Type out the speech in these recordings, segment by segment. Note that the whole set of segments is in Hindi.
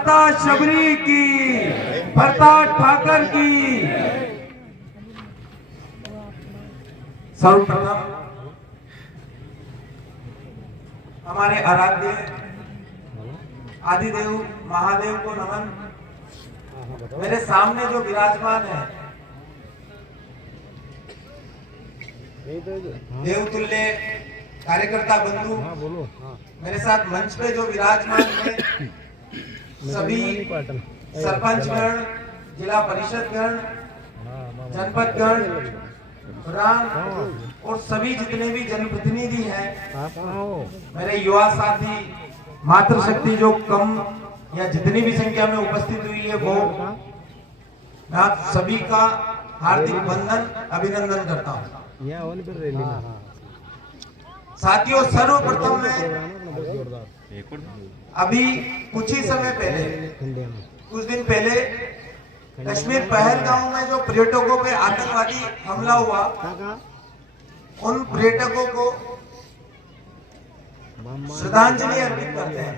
माता शबरी की, प्रताप ठाकर की। सर्वप्रथम हमारे आराध्य आदिदेव महादेव को नमन। मेरे सामने जो विराजमान है देवतुल्य कार्यकर्ता बंधु, मेरे साथ मंच पे जो विराजमान है सभी सरपंचगण, जिला परिषदगण, जनपदगण, और सभी जितने भी जनप्रतिनिधि हैं, मेरे युवा साथी, मातृशक्ति जो कम या जितनी भी संख्या में उपस्थित हुई है वो, मैं आप सभी का हार्दिक वंदन अभिनंदन करता हूँ। साथियों, सर्वप्रथम मैं अभी कुछ ही समय पहले, कुछ दिन पहले कश्मीर पहलगाम में जो पर्यटकों पे आतंकवादी हमला हुआ, उन पर्यटकों को श्रद्धांजलि अर्पित करते हैं।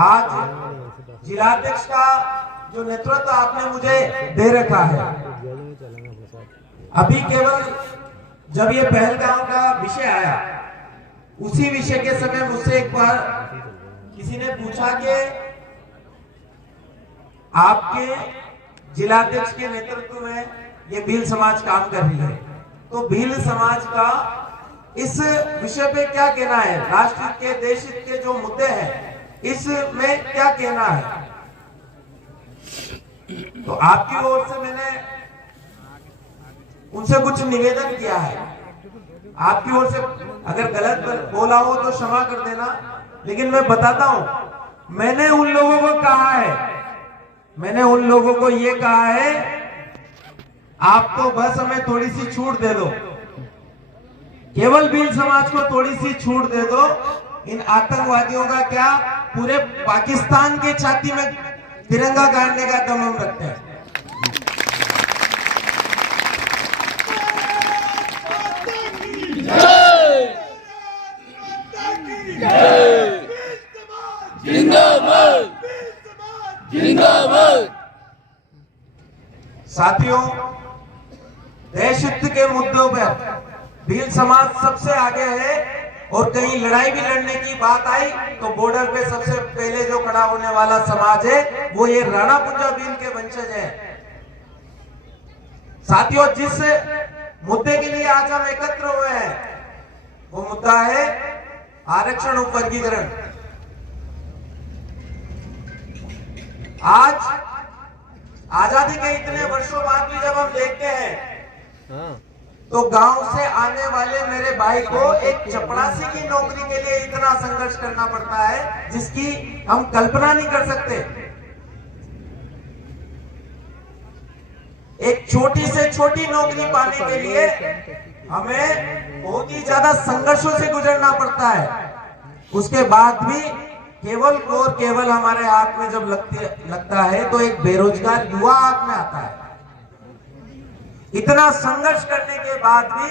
आज जिलाध्यक्ष का जो नेतृत्व आपने मुझे दे रखा है, अभी केवल जब ये पहलगाम का विषय आया, उसी विषय के समय मुझसे एक बार किसी ने पूछा कि आपके जिलाध्यक्ष के नेतृत्व में ये भील समाज काम कर रही है, तो भील समाज का इस विषय पे क्या कहना है, राष्ट्र के देश के जो मुद्दे हैं इसमें क्या कहना है। तो आपकी ओर से मैंने उनसे कुछ निवेदन किया है। आपकी ओर से अगर गलत बोला हो तो क्षमा कर देना, लेकिन मैं बताता हूं, मैंने उन लोगों को कहा है, मैंने उन लोगों को ये कहा है, आप तो बस हमें थोड़ी सी छूट दे दो, केवल भील समाज को थोड़ी सी छूट दे दो। इन आतंकवादियों का क्या, पूरे पाकिस्तान के छाती में तिरंगा गाड़ने का दम हम रखते हैं। जिंदाबाद, जिंदाबाद। साथियों, देश हित के मुद्दों पर भील समाज सबसे आगे है, और कहीं लड़ाई भी लड़ने की बात आई तो बॉर्डर पे सबसे पहले जो खड़ा होने वाला समाज है वो ये राणा पुंजा भील के वंशज है। साथियों, जिस मुद्दे के लिए आज हम एकत्र हुए हैं वो मुद्दा है आरक्षण उपवर्गीकरण। आज आजादी के इतने वर्षों बाद भी जब हम देखते हैं तो गांव से आने वाले मेरे भाई को एक चपरासी की नौकरी के लिए इतना संघर्ष करना पड़ता है जिसकी हम कल्पना नहीं कर सकते। एक छोटी से छोटी नौकरी पाने के लिए हमें बहुत ही ज्यादा संघर्षों से गुजरना पड़ता है। उसके बाद भी केवल हमारे हाथ में जब लगता है तो एक बेरोजगार युवा हाथ में आता है। इतना संघर्ष करने के बाद भी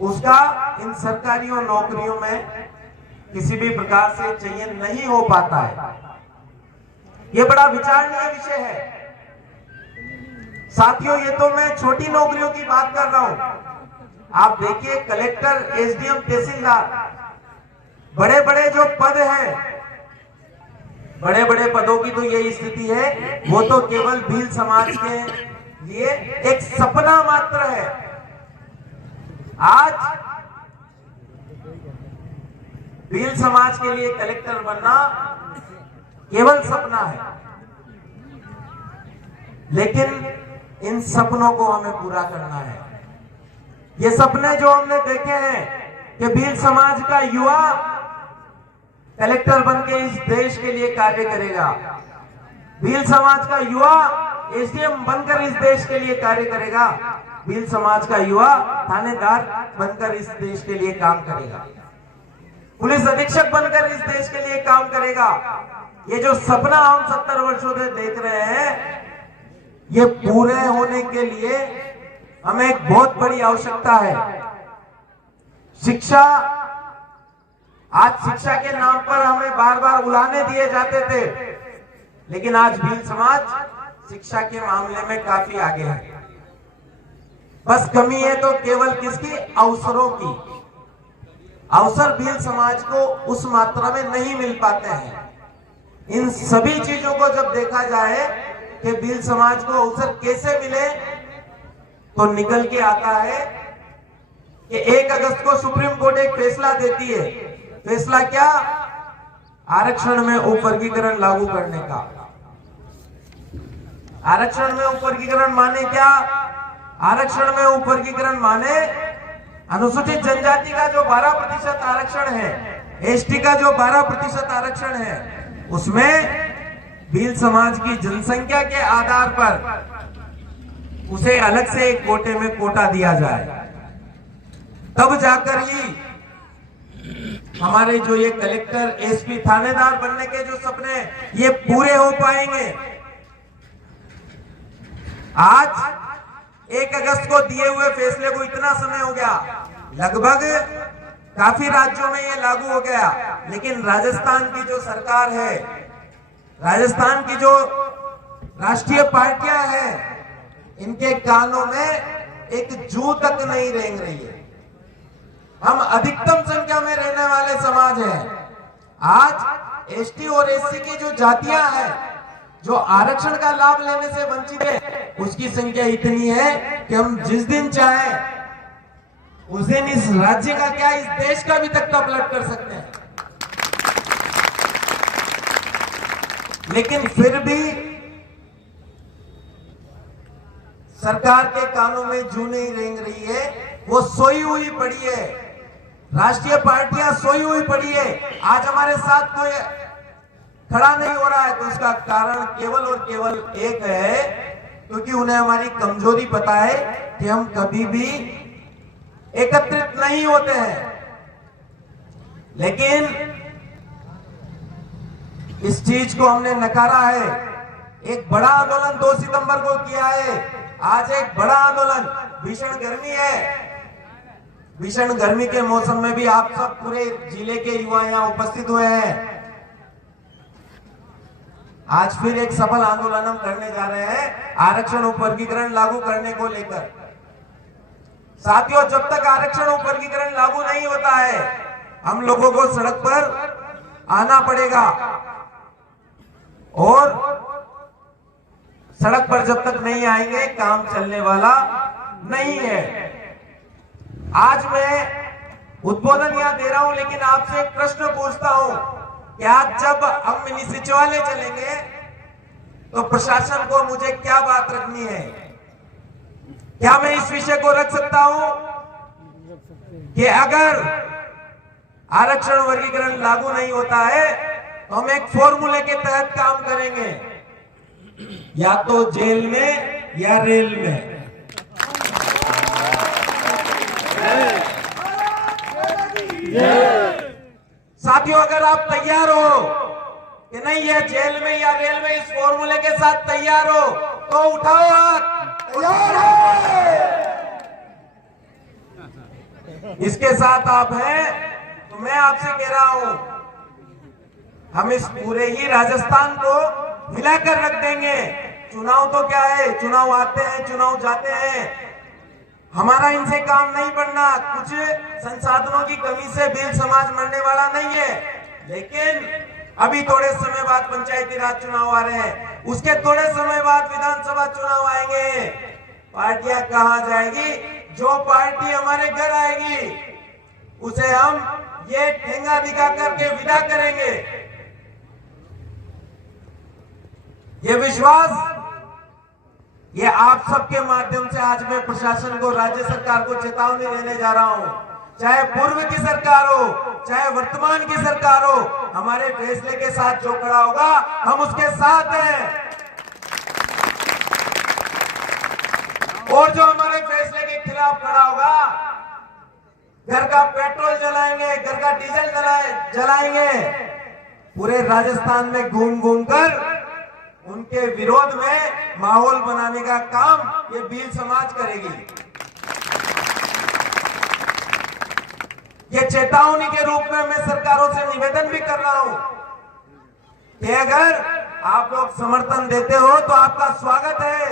उसका इन सरकारी नौकरियों में किसी भी प्रकार से चयन नहीं हो पाता है। यह बड़ा विचारणीय विषय है। साथियों, ये तो मैं छोटी नौकरियों की बात कर रहा हूं। आप देखिए, कलेक्टर, एसडीएम, तहसीलदार, बड़े बड़े जो पद हैं, बड़े बड़े पदों की तो यही स्थिति है, वो तो केवल भील समाज के लिए एक सपना मात्र है। आज भील समाज के लिए कलेक्टर बनना केवल सपना है, लेकिन इन सपनों को हमें पूरा करना है। ये सपने जो हमने देखे हैं कि भील समाज का युवा कलेक्टर बनके इस देश के लिए कार्य करेगा, भील समाज का युवा एसडीएम बनकर इस देश के लिए कार्य करेगा, भील समाज का युवा थानेदार बनकर इस देश के लिए काम करेगा, पुलिस अधीक्षक बनकर इस देश के लिए काम करेगा। ये जो सपना हम 70 वर्षों से देख रहे हैं, ये पूरे होने के लिए हमें एक बहुत बड़ी आवश्यकता है। शिक्षा आज शिक्षा के नाम पर हमें बार बार उलाहने दिए जाते थे, लेकिन आज भील समाज शिक्षा के मामले में काफी आगे है। बस कमी है तो केवल किसकी? अवसरों की। अवसर भील समाज को उस मात्रा में नहीं मिल पाते हैं। इन सभी चीजों को जब देखा जाए कि भील समाज को अवसर कैसे मिले, तो निकल के आता है कि 1 अगस्त को सुप्रीम कोर्ट एक फैसला देती है। फैसला क्या? आरक्षण में उपवर्गीकरण लागू करने का। आरक्षण में उपवर्गीकरण माने क्या? आरक्षण में उपवर्गीकरण माने अनुसूचित जनजाति का जो 12% आरक्षण है, एसटी का जो 12% आरक्षण है, उसमें भील समाज की जनसंख्या के आधार पर उसे अलग से एक कोटे में कोटा दिया जाए, तब जाकर ही हमारे जो ये कलेक्टर, एसपी, थानेदार बनने के जो सपने ये पूरे हो पाएंगे। आज 1 अगस्त को दिए हुए फैसले को इतना समय हो गया, लगभग काफी राज्यों में ये लागू हो गया, लेकिन राजस्थान की जो सरकार है, राजस्थान की जो राष्ट्रीय पार्टियां हैं, इनके कानों में एक जू तक नहीं रेंग रही है। हम अधिकतम संख्या में रहने वाले समाज हैं। आज एसटी और एससी की जो जातियां हैं, जो आरक्षण का लाभ लेने से वंचित है, उसकी संख्या इतनी है कि हम जिस दिन चाहें उस दिन इस राज्य का क्या, इस देश का भी तख्ता पलट कर सकते हैं। लेकिन फिर भी सरकार के कानों में जू नहीं रेंग रही है, वो सोई हुई पड़ी है। राष्ट्रीय पार्टियां सोई हुई पड़ी है। आज हमारे साथ कोई खड़ा नहीं हो रहा है, तो उसका कारण केवल और केवल एक है, क्योंकि उन्हें हमारी कमजोरी पता है कि हम कभी भी एकत्रित नहीं होते हैं। लेकिन इस चीज को हमने नकारा है। एक बड़ा आंदोलन 2 सितंबर को किया है। आज एक बड़ा आंदोलन, भीषण गर्मी है, भीषण गर्मी के मौसम में भी आप सब पूरे जिले के युवा यहां उपस्थित हुए हैं। आज फिर एक सफल आंदोलन हम करने जा रहे हैं आरक्षण उपवर्गीकरण लागू करने को लेकर। साथियों, जब तक आरक्षण उपवर्गीकरण लागू नहीं होता है, हम लोगों को सड़क पर आना पड़ेगा, और सड़क पर जब तक नहीं आएंगे काम चलने वाला नहीं है। आज मैं उद्बोधन यहां दे रहा हूं, लेकिन आपसे एक प्रश्न पूछता हूं कि आज जब हम मिनी सचिवालय चलेंगे तो प्रशासन को मुझे क्या बात रखनी है? क्या मैं इस विषय को रख सकता हूं कि अगर आरक्षण वर्गीकरण लागू नहीं होता है तो हम एक फॉर्मूले के तहत काम करेंगे, या तो जेल में या रेल में। साथियों, अगर आप तैयार हो कि नहीं ये जेल में या रेल में, इस फॉर्मूले के साथ तैयार हो तो उठाओ हाथ। तैयार है? इसके साथ आप हैं तो मैं आपसे कह रहा हूं, हम इस पूरे ही राजस्थान को हिलाकर रख देंगे। चुनाव तो क्या है, चुनाव आते हैं, चुनाव जाते हैं, हमारा इनसे काम नहीं बनना। कुछ संसाधनों की कमी से भील समाज मरने वाला नहीं है, लेकिन अभी थोड़े समय बाद पंचायती राज चुनाव आ रहे हैं, उसके थोड़े समय बाद विधानसभा चुनाव आएंगे। पार्टियां कहां जाएगी? जो पार्टी हमारे घर आएगी उसे हम ये ठेंगा दिखा करके विदा करेंगे। ये विश्वास, ये आप सबके माध्यम से आज मैं प्रशासन को, राज्य सरकार को चेतावनी देने जा रहा हूं। चाहे पूर्व की सरकार हो, चाहे वर्तमान की सरकार हो, हमारे फैसले के साथ जो खड़ा होगा हम उसके साथ हैं, और जो हमारे फैसले के खिलाफ खड़ा होगा, घर का पेट्रोल जलाएंगे, घर का डीजल जलाएंगे, पूरे राजस्थान में घूम घूम कर उनके विरोध में माहौल बनाने का काम ये भील समाज करेगी। ये चेतावनी के रूप में मैं सरकारों से निवेदन भी कर रहा हूं कि अगर आप लोग समर्थन देते हो तो आपका स्वागत है,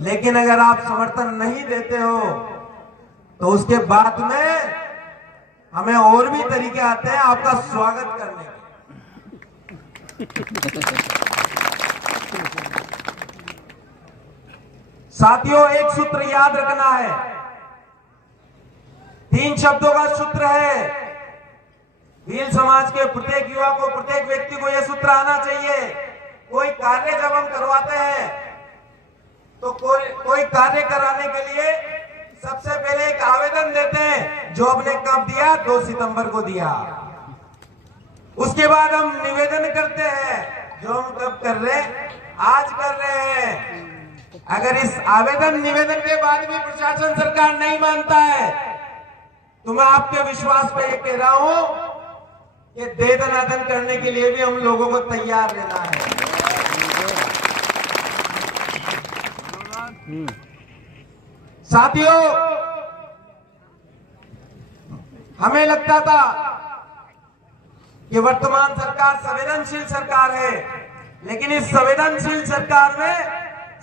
लेकिन अगर आप समर्थन नहीं देते हो तो उसके बाद में हमें और भी तरीके आते हैं आपका स्वागत करने के। साथियों, एक सूत्र याद रखना है, 3 शब्दों का सूत्र है। भील समाज के प्रत्येक युवा को, प्रत्येक व्यक्ति को यह सूत्र आना चाहिए। कोई कार्य जब हम करवाते हैं तो कोई कार्य कराने के लिए सबसे पहले एक आवेदन देते हैं, जो हमने कब दिया? 2 सितंबर को दिया। उसके बाद हम निवेदन करते हैं, जो हम कब कर रहे हैं? आज कर रहे हैं। अगर इस आवेदन निवेदन के बाद भी प्रशासन, सरकार नहीं मानता है तो मैं आपके विश्वास पे ये कह रहा हूं कि दे दनादन करने के लिए भी हम लोगों को तैयार रहना है। साथियों, हमें लगता था कि वर्तमान सरकार संवेदनशील सरकार है, लेकिन इस संवेदनशील सरकार में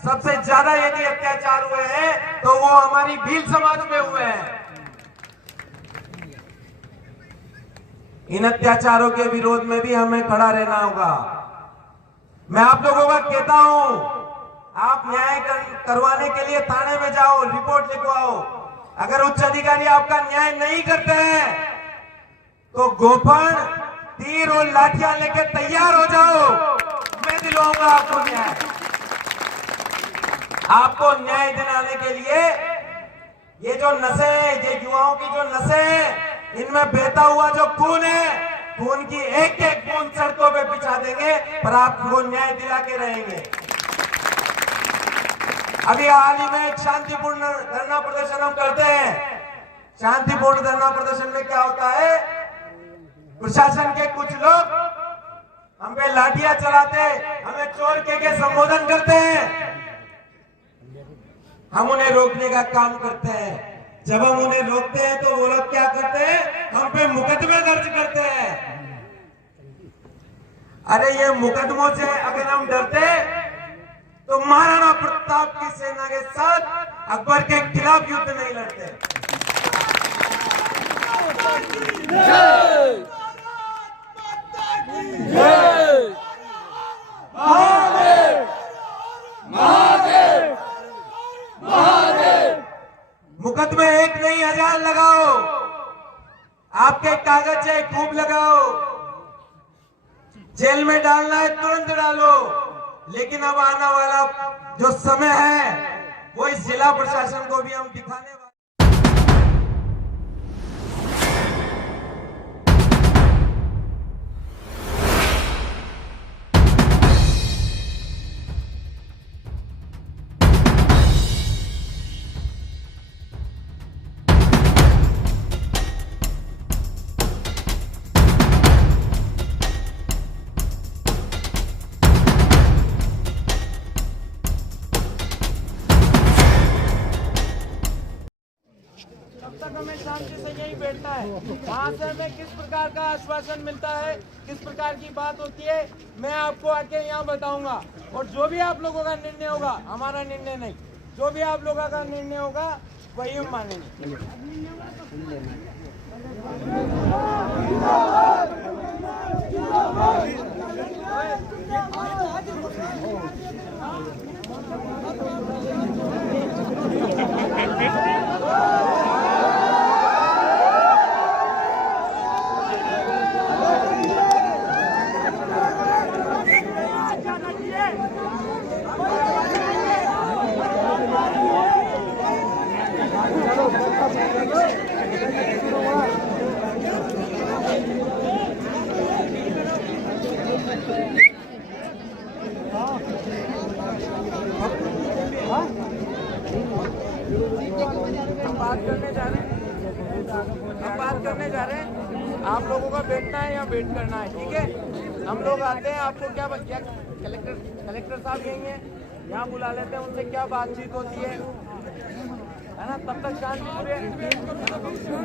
सबसे ज्यादा यदि अत्याचार हुए हैं तो वो हमारी भील समाज में हुए हैं। इन अत्याचारों के विरोध में भी हमें खड़ा रहना होगा। मैं आप लोगों का कहता हूं, आप न्याय करवाने के लिए थाने में जाओ, रिपोर्ट लिखवाओ। अगर उच्च अधिकारी आपका न्याय नहीं करते हैं तो गोफन, तीर और लाठियां लेके तैयार हो जाओ, मैं दिलवाऊंगा आपको न्याय। आपको न्याय दिलाने के लिए ये जो नशे, ये युवाओं की जो नशे हैं, इनमें बहता हुआ जो खून है, खून की एक एक बूंद सड़कों पे बिछा देंगे, पर आपको न्याय दिला के रहेंगे। अभी हाल ही में एक शांतिपूर्ण धरना प्रदर्शन हम करते हैं। शांतिपूर्ण धरना प्रदर्शन में क्या होता है? प्रशासन के कुछ लोग हम पे लाठियां चलाते, हमें चोर के संबोधन करते हैं। हम उन्हें रोकने का काम करते हैं। जब हम उन्हें रोकते हैं तो वो लोग क्या करते हैं? हम पे मुकदमे दर्ज करते हैं। अरे ये मुकदमों से अगर हम डरते तो महाराणा प्रताप की सेना के साथ अकबर के खिलाफ युद्ध नहीं लड़ते। जय जय महादेव महादेव महादेव। मुकदमे 1 नहीं 1000 लगाओ, आपके कागज है खूब लगाओ, जेल में डालना है तुरंत डालो, लेकिन अब आने वाला जो समय है वो इस जिला प्रशासन को भी हम दिखाने वाले। तब तक हमें शांति से यही बैठना है। वहाँ से हमें किस प्रकार का आश्वासन मिलता है, किस प्रकार की बात होती है, मैं आपको आके यहाँ बताऊंगा। और जो भी आप लोगों का निर्णय होगा, हमारा निर्णय नहीं, जो भी आप लोगों का निर्णय होगा वही हम मानेंगे। हम बात करने जा रहे हैं। आप लोगों का बैठना है या वेट करना है, ठीक है? हम लोग आते हैं, आपको क्या कलेक्टर साहब यही हैं, यहाँ बुला लेते हैं, उनसे क्या बातचीत होती है है ना, तब तक शांति